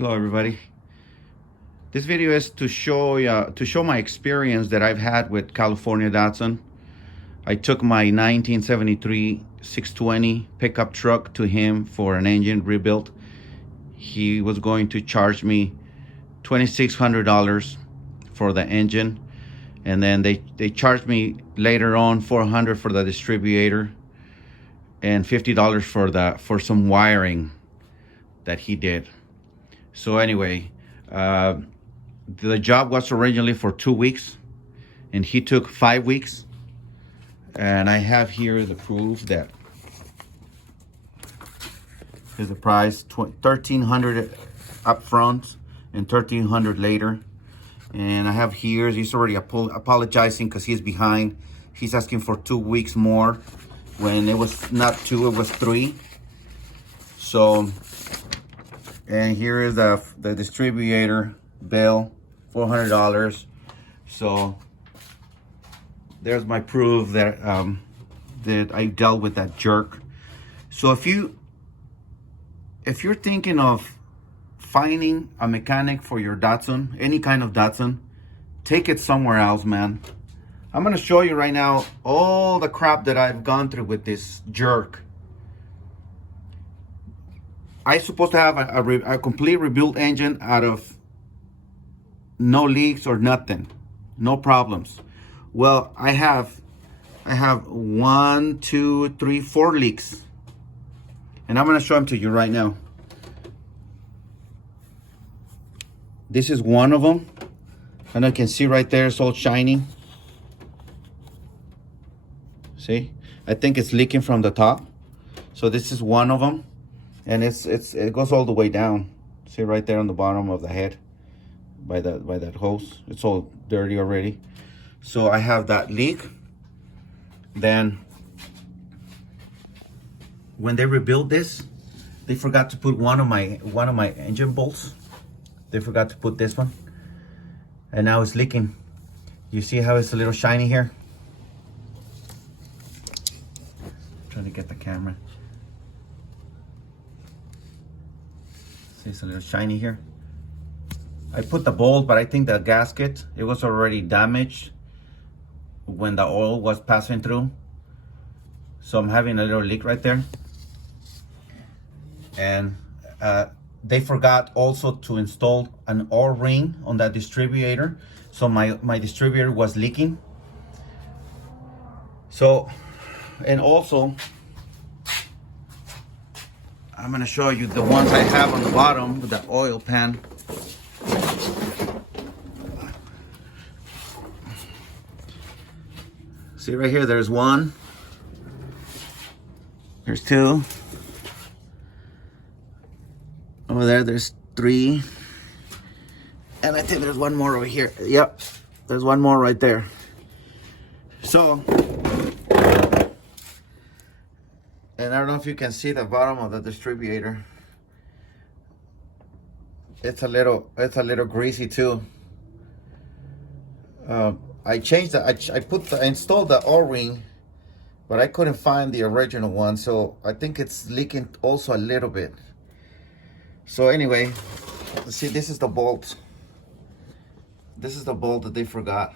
Hello everybody. This video is to show my experience that I've had with California Datsun. I took my 1973 620 pickup truck to him for an engine rebuild. He was going to charge me $2,600 for the engine, and then they charged me later on $400 for the distributor and $50 for some wiring that he did. So anyway, the job was originally for 2 weeks and he took 5 weeks, and I have here the proof that is the price, $1,300 up front and $1,300 later. And I have here, he's already apologizing because he's behind. He's asking for 2 weeks more when it was not 2, it was 3. So, and here is the distributor bill, $400. So there's my proof that that I dealt with that jerk. So if you're thinking of finding a mechanic for your Datsun, any kind of Datsun, take it somewhere else, man. I'm gonna show you right now all the crap that I've gone through with this jerk. I'm supposed to have a complete rebuilt engine out of no leaks or nothing, no problems. Well, I have 1, 2, 3, 4 leaks, and I'm gonna show them to you right now. This is one of them, and I can see right there it's all shiny. See, I think it's leaking from the top. So this is one of them, and it goes all the way down. See right there on the bottom of the head by that hose. It's all dirty already. So I have that leak. Then when they rebuilt this, they forgot to put one of my engine bolts. They forgot to put this one, and now it's leaking. You see how it's a little shiny here? Trying to get the camera. See, it's a little shiny here. I put the bolt, but I think the gasket, it was already damaged when the oil was passing through. So I'm having a little leak right there. And they forgot also to install an oil ring on that distributor. So my distributor was leaking. So, and also, I'm gonna show you the ones I have on the bottom with the oil pan. See right here, there's one. There's 2. Over there, there's 3. And I think there's one more over here. Yep, there's one more right there. So, and I don't know if you can see the bottom of the distributor. It's a little greasy too. I changed the, I installed the O-ring, but I couldn't find the original one, so I think it's leaking also a little bit. So anyway, see, this is the bolt. This is the bolt that they forgot,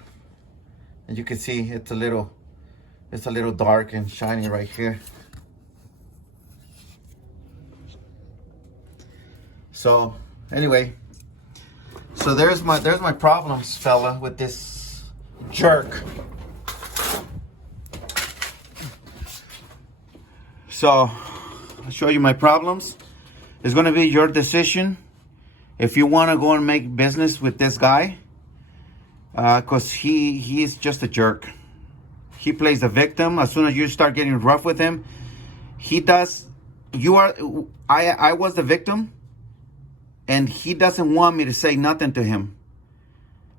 and you can see it's a little dark and shiny right here. So anyway, so there's my problems, fella, with this jerk. So I'll show you my problems. It's gonna be your decision if you wanna go and make business with this guy, cause he's just a jerk. He plays the victim. As soon as you start getting rough with him, he does. I was the victim, and he doesn't want me to say nothing to him.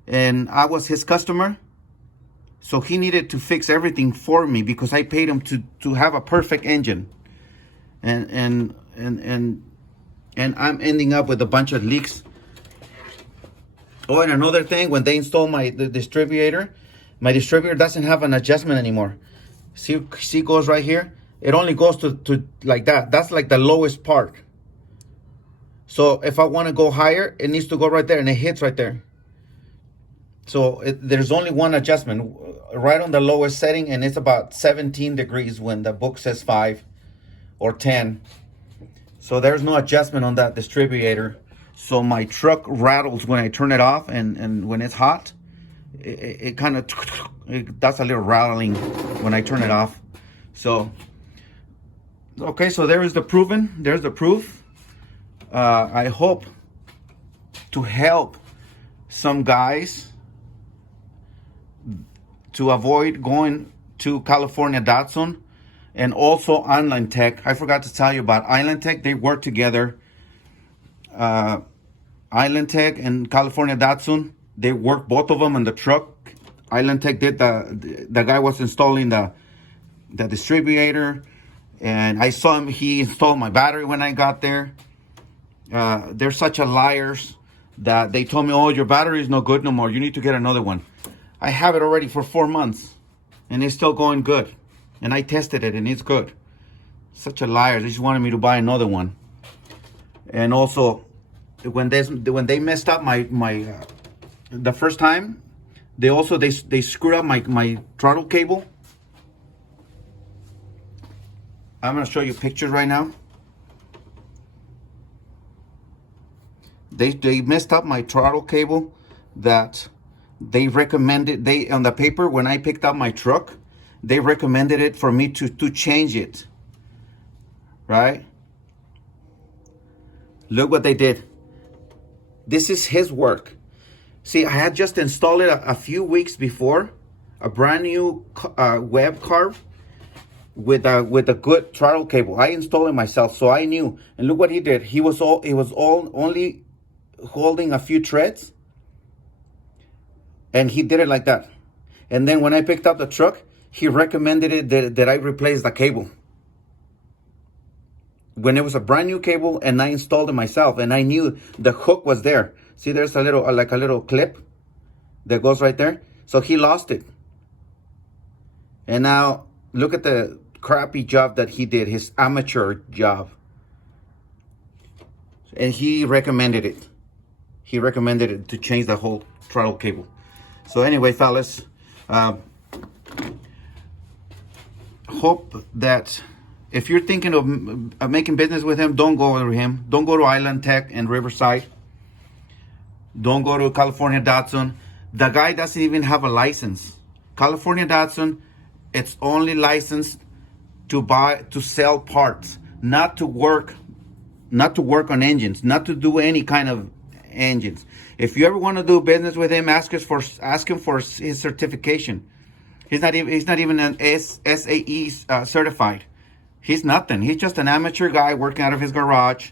And I was his customer, so he needed to fix everything for me because I paid him to have a perfect engine. And I'm ending up with a bunch of leaks. Oh, and another thing, when they install the distributor, my distributor doesn't have an adjustment anymore. See, it goes right here. It only goes to like that. That's like the lowest part. So if I want to go higher, it needs to go right there, and it hits right there. So there's only one adjustment, right on the lowest setting, and it's about 17 degrees when the book says 5 or 10. So there's no adjustment on that distributor. So my truck rattles when I turn it off, and when it's hot, it kind of, that's a little rattling when I turn it off. So, okay, so there's the proof. I hope to help some guys to avoid going to California Datsun, and also Island Tech. I forgot to tell you about Island Tech. They work together. Island Tech and California Datsun, they work, both of them, on the truck. Island Tech did the guy was installing the distributor, and I saw him, he installed my battery when I got there. They're such a liars that they told me, oh, your battery is no good no more, you need to get another one. I have it already for 4 months, and it's still going good. And I tested it, and it's good. Such a liar. They just wanted me to buy another one. And also, when they messed up my the first time, they screwed up my throttle cable. I'm gonna show you pictures right now. They messed up my throttle cable that they recommended, on the paper when I picked up my truck, they recommended it for me to change it, right? Look what they did. This is his work. See, I had just installed it a few weeks before, a brand new web carve with a good throttle cable. I installed it myself, so I knew. And look what he did. He was only holding a few threads, and he did it like that. And then when I picked up the truck, he recommended it that I replace the cable. When it was a brand new cable, and I installed it myself, and I knew the hook was there. See, there's a little clip that goes right there. So he lost it. And now look at the crappy job that he did, his amateur job. And he recommended it. He recommended it to change the whole throttle cable. So anyway, fellas, hope that if you're thinking of making business with him, don't go to him. Don't go to Island Tech and Riverside. Don't go to California Datsun. The guy doesn't even have a license. California Datsun, it's only licensed to sell parts, not to work on engines, not to do any kind of engines. If you ever want to do business with him, ask him for his certification. He's not even an SAE certified. He's nothing. He's just an amateur guy working out of his garage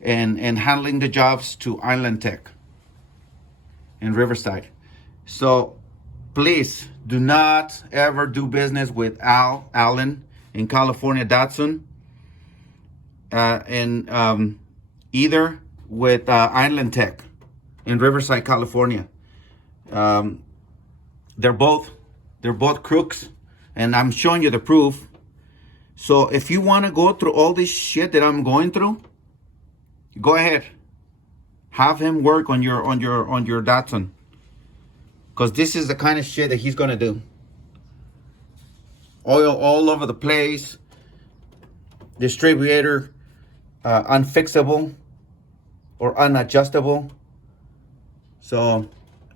and handling the jobs to Island Tech and Riverside. So please do not ever do business with Allen in California Datsun, and either with Island Tech in Riverside, California. They're both crooks, and I'm showing you the proof. So if you want to go through all this shit that I'm going through, go ahead. Have him work on your Datsun, because this is the kind of shit that he's gonna do. Oil all over the place. Distributor unfixable or unadjustable. So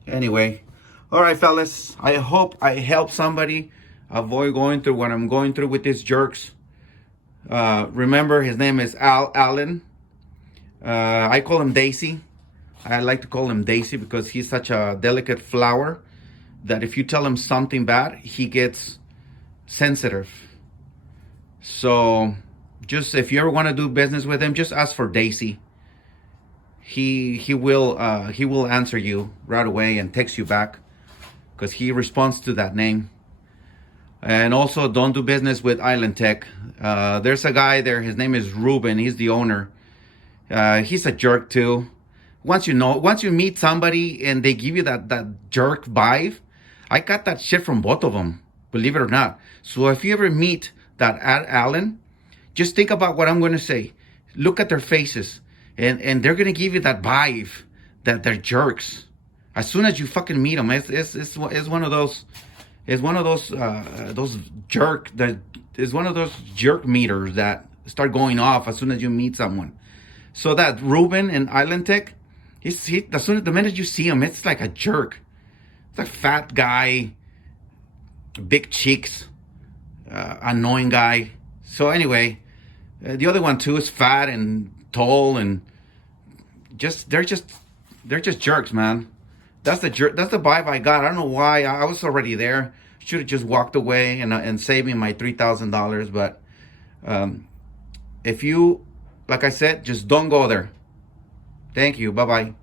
anyway, all right, fellas, I hope I help somebody avoid going through what I'm going through with these jerks. Remember, his name is Allen. I call him Daisy. I like to call him Daisy because he's such a delicate flower that if you tell him something bad, he gets sensitive. So just, if you ever want to do business with him, just ask for Daisy. He will answer you right away and text you back, because he responds to that name. And also, don't do business with Island Tech. There's a guy there, his name is Ruben, he's the owner. He's a jerk too. Once you meet somebody and they give you that jerk vibe, I got that shit from both of them, believe it or not. So if you ever meet that Allen, just think about what I'm going to say. Look at their faces. and they're gonna give you that vibe that they're jerks. As soon as you fucking meet them, it's one of those. It's one of those jerk that is one of those jerk meters that start going off as soon as you meet someone. So that Ruben and Island Tech, the minute you see him, it's like a jerk. It's a fat guy, big cheeks, annoying guy. So anyway, the other one too is fat and tall and they're just jerks, man. That's the vibe I got. I don't know why. I was already there. Should have just walked away and saved me my $3,000. But if you, like I said, just don't go there. Thank you. Bye bye.